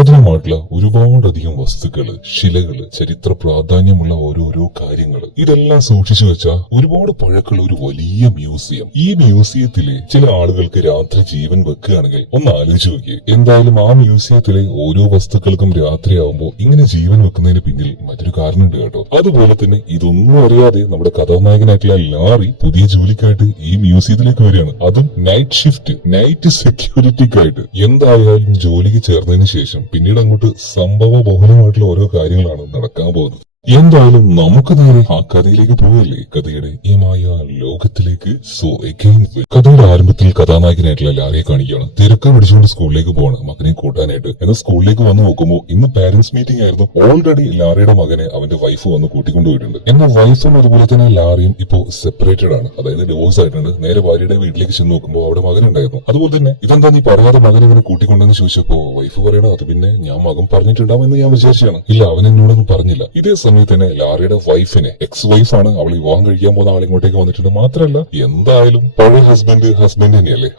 അതിനുമായിട്ടുള്ള ഒരുപാടധികം വസ്തുക്കള്, ശിലകള്, ചരിത്ര പ്രാധാന്യമുള്ള ഓരോരോ കാര്യങ്ങൾ ഇതെല്ലാം സൂക്ഷിച്ചു വെച്ച ഒരുപാട് പഴക്കമുള്ള ഒരു വലിയ മ്യൂസിയം. ഈ മ്യൂസിയത്തിലെ ചില ആളുകൾക്ക് രാത്രി ജീവൻ വെക്കുകയാണെങ്കിൽ ഒന്ന് ആലോചിച്ച് നോക്കിയേ. എന്തായാലും ആ മ്യൂസിയത്തിലെ ഓരോ വസ്തുക്കൾക്കും രാത്രിയാവുമ്പോൾ ഇങ്ങനെ ജീവൻ വെക്കുന്നതിന് പിന്നിൽ മറ്റൊരു കാരണമുണ്ട് കേട്ടോ. അതുപോലെ തന്നെ ഇതൊന്നും അറിയാതെ നമ്മുടെ കഥാനായകനായിട്ടുള്ള ലാറി പുതിയ ജോലിക്കായിട്ട് ഈ മ്യൂസിയത്തിലേക്ക് വരികയാണ്. അതും നൈറ്റ് ഷിഫ്റ്റ്, നൈറ്റ് സെക്യൂരിറ്റിക്കായിട്ട്. എന്തായാലും ജോലിക്ക് ചേർന്നതിന് ശേഷം പിന്നീട് അങ്ങോട്ട് സംഭവ ബഹുലമായിട്ടുള്ള ഓരോ കാര്യങ്ങളാണ് നടക്കാൻ പോകുന്നത്. എന്തായാലും നമുക്ക് നേരെ ആ കഥയിലേക്ക് പോകല്ലേ, കഥയുടെ ഈ മായ ലോകത്തിലേക്ക്. സോ അഗൈൻ കഥയുടെ ആരംഭത്തിൽ കഥാനായകനായിട്ടുള്ള ലാറിയെ കാണിക്കുകയാണ്. തിരക്ക് പിടിച്ചുകൊണ്ട് സ്കൂളിലേക്ക് പോവാണ് മകനെ കൂട്ടാനായിട്ട്. എന്നാൽ സ്കൂളിലേക്ക് വന്ന് നോക്കുമ്പോൾ ഇന്ന് പാരന്റ്സ് മീറ്റിംഗ് ആയിരുന്നു. ഓൾറെഡി ലാറിയുടെ മകനെ അവന്റെ വൈഫ് വന്ന് കൂട്ടിക്കൊണ്ടുപോയിട്ടുണ്ട്. എന്നാൽ വൈഫും അതുപോലെ തന്നെ ലാറിയും ഇപ്പോ സെപ്പറേറ്റഡ് ആണ്, അതായത് ഡിവോഴ്സ് ആയിട്ടുണ്ട്. നേരെ ഭാര്യയുടെ വീട്ടിലേക്ക് ചെന്ന് നോക്കുമ്പോൾ അവിടെ മകനുണ്ടായിരുന്നു. അതുപോലെ തന്നെ ഇതെന്താ നീ പറയാതെ മകൻ ഇങ്ങനെ കൂട്ടിക്കൊണ്ടെന്ന് ചോദിച്ചപ്പോ വൈഫ് പറയണോ, അത് പിന്നെ ഞാൻ മകൻ പറഞ്ഞിട്ടുണ്ടാവും എന്ന് ഞാൻ വിചാരിച്ചാണ്. ഇല്ല, അവൻ എന്നോടൊന്നും പറഞ്ഞില്ല. ഇതേ സമയത്ത് തന്നെ ലാറിയുടെ വൈഫിനെ, എക്സ് വൈഫാണ്, അവൾ വിവാഹം കഴിക്കാൻ പോകുന്ന ആളിങ്ങോട്ടേക്ക് വന്നിട്ടുണ്ട്. മാത്രമല്ല എന്തായാലും പഴയ ഹസ്ബൻഡ് തന്നെയല്ലേ.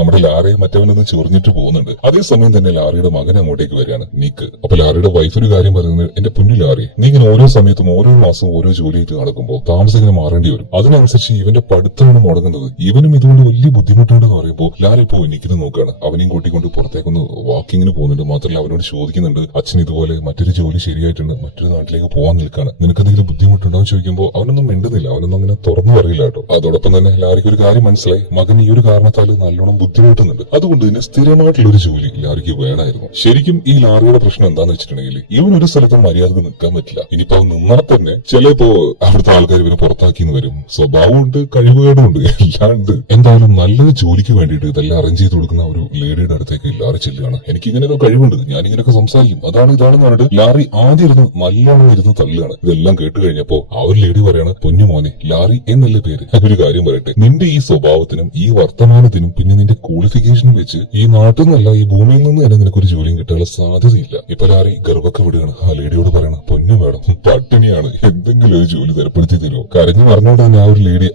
നമ്മുടെ ലാറിയെ മറ്റവനൊന്ന് ചൊറിഞ്ഞിട്ട് പോകുന്നുണ്ട്. അതേസമയം തന്നെ ലാറിയുടെ മകൻ അങ്ങോട്ടേക്ക് വരികയാണ്, നിക്ക്. അപ്പൊ ലാറിയുടെ വൈഫ് ഒരു കാര്യം പറയുന്നത്, എന്റെ പൊന്നു ലാറി, നീ ഇങ്ങനെ ഓരോ സമയത്തും ഓരോ മാസവും ഓരോ ജോലി ചെയ്ത് നടക്കുമ്പോൾ താമസം ഇങ്ങനെ മാറേണ്ടി വരും. അതിനനുസരിച്ച് ഇവന്റെ പഠിത്തമാണ് മുടങ്ങുന്നത്. ഇവനും ഇതുകൊണ്ട് വലിയ ബുദ്ധിമുട്ടുണ്ടെന്ന് പറയുമ്പോൾ ലാറി ഇപ്പോ നിൽക്കുന്നത് നോക്കുകയാണ്. അവനെയും കൂട്ടിക്കൊണ്ട് പുറത്തേക്കൊന്ന് വാക്കിങ്ങിന് പോകുന്നുണ്ട്. മാത്രമല്ല അവനോട് ചോദിക്കുന്നുണ്ട്, അച്ഛൻ ഇതുപോലെ മറ്റൊരു ജോലി ശരിയായിട്ടുണ്ട്, മറ്റൊരു നാട്ടിലേക്ക് പോകാൻ നിൽക്കാണ്, നിനക്ക് എന്തെങ്കിലും ബുദ്ധിമുട്ടുണ്ടാവും ചോദിക്കുമ്പോൾ അവനൊന്നും മിണ്ടുന്നില്ല. അവനൊന്നും അങ്ങനെ തുറന്നു പറയില്ല കേട്ടോ. അതോടൊപ്പം തന്നെ ലാറിക്ക് ഒരു കാര്യം മനസ്സിലായി, മകൻ ഈ ഒരു കാരണത്താൽ നല്ലോണം ബുദ്ധിമുട്ടുന്നുണ്ട്. അതുകൊണ്ട് തന്നെ സ്ഥിരമായിട്ടുള്ള ഒരു ജോലി ലാറിക്ക് വേണമായിരുന്നു. ശരിക്കും ഈ ലാറിയുടെ പ്രശ്നം എന്താന്ന് വെച്ചിട്ടുണ്ടെങ്കിൽ ഇവൻ ഒരു സ്ഥലത്തും മര്യാദക്ക് നിൽക്കാൻ പറ്റില്ല. ഇനിയിപ്പോ അവൻ നിന്നാൽ തന്നെ ചിലപ്പോ അവിടുത്തെ ആൾക്കാർ ഇവനെ പുറത്താക്കിന്ന് വരും. സ്വഭാവമുണ്ട്, കഴിവുകേടുണ്ട്, എല്ലാം ഉണ്ട്. എന്തായാലും നല്ലൊരു ജോലിക്ക് വേണ്ടിയിട്ട് ഇതെല്ലാം അറേഞ്ച് ചെയ്ത് കൊടുക്കുന്ന ഒരു ലേഡിയുടെ അടുത്തേക്ക് ലാറി ചെല്ലുകയാണ്. എനിക്ക് ഇങ്ങനെയൊക്കെ കഴിവുണ്ട്, ഞാൻ ഇങ്ങനെയൊക്കെ സംസാരിക്കും, അതാണ് ഇതാണെന്ന് പറഞ്ഞിട്ട് ലാറി ആദ്യം ഇരുന്ന് നല്ലോണം ഇരുന്ന് തള്ളുകയാണ്. ഇതെല്ലാം കേട്ട് കഴിഞ്ഞപ്പോ ആ ഒരു ലേഡി പറയാണ്, പൊന്നു മോനെ, ലാറി എന്നല്ലേ പേര്, ഒരു കാര്യം പറയട്ടെ, നിന്റെ ഈ സ്വഭാവത്തിനും ഈ വർത്തമാനത്തിനും പിന്നെ നിന്റെ ക്വാളിഫിക്കേഷനും വെച്ച് ഈ നാട്ടിൽ നിന്നല്ല ഈ ഭൂമിയിൽ നിന്ന് തന്നെ നിനക്കൊരു ജോലിയും കിട്ടാനുള്ള സാധ്യതയില്ല. ഇപ്പൊ ലാറി ഗർവൊക്കെ വിടുകയാണ്. ആ ലേഡിയോട് പറയണം, പൊന്നു മേഡം, പട്ടിണിയാണ്, എന്തെങ്കിലും ഒരു ജോലി തരപ്പെടുത്തി തരുമോ. കരഞ്ഞു പറഞ്ഞോണ്ട് തന്നെ ആ ഒരു ലേഡി,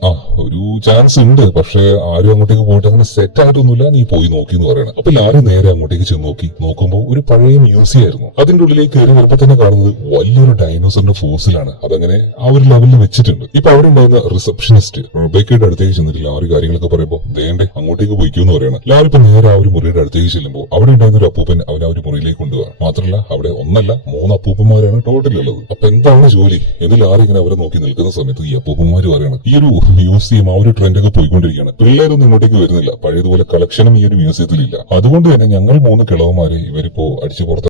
ഒരു ചാൻസ് ഉണ്ട്, പക്ഷെ ആരും അങ്ങോട്ടേക്ക് പോയിട്ട് അങ്ങനെ സെറ്റ് ആയിട്ടൊന്നുമില്ല, നീ പോയി നോക്കി എന്ന് പറയണം. അപ്പൊ ലാറി നേരെ അങ്ങോട്ടേക്ക് ചെന്ന് നോക്കുമ്പോൾ ഒരു പഴയ മ്യൂസിയം ആയിരുന്നു. അതിന്റെ ഉള്ളിലേക്ക് കയറി വരുമ്പോ തന്നെ കാണുന്നത് വലിയൊരു ഡൈനോസറിന്റെ ഫോസിലാണ്. അതങ്ങനെ ആ ഒരു ലെവലിൽ വെച്ചിട്ടുണ്ട്. ഇപ്പൊ അവിടെ ഉണ്ടായിരുന്ന റിസപ്ഷനിസ്റ്റ് റുബേക്കയുടെ അടുത്തേക്ക് ചെന്നിട്ട് ലാറി കാര്യങ്ങളൊക്കെ പറയുമ്പോ ദേണ്ടേ അങ്ങോട്ടേക്ക് പോയിക്കൂന്ന് പറയണം. ലാറി ഇപ്പൊ നേരെ ആ ഒരു മുറിയുടെ അടുത്തേക്ക് ചെല്ലുമ്പോൾ അവിടെ ഉണ്ടായിരുന്ന ഒരു അപ്പൂപ്പൻ അവൻ ആ ഒരു മുറിയിലേക്ക് കൊണ്ടുപോകാൻ. മാത്രമല്ല അവിടെ ഒന്നല്ല 3 അപ്പൂപ്പന്മാരാണ് ടോട്ടലുള്ളത്. അപ്പൊ എന്താണ് ജോലി എന്ന് ലാറി ഇങ്ങനെ അവരെ നോക്കി നിൽക്കുന്ന സമയത്ത് ഈ അപ്പൂപ്പന്മാര് പറയണം, ഈ ഒരു മ്യൂസിയം ആ ഒരു ട്രെൻഡൊക്കെ പോയിക്കൊണ്ടിരിക്കുകയാണ്, പിള്ളേരൊന്നും ഇങ്ങോട്ടേക്ക് വരുന്നില്ല, പഴയതുപോലെ കളക്ഷനും ഈ ഒരു മ്യൂസിയത്തിലില്ല. അതുകൊണ്ട് തന്നെ ഞങ്ങൾ 3 കിളവന്മാരെ ഇവരിപ്പോ അടിച്ചു പുറത്ത്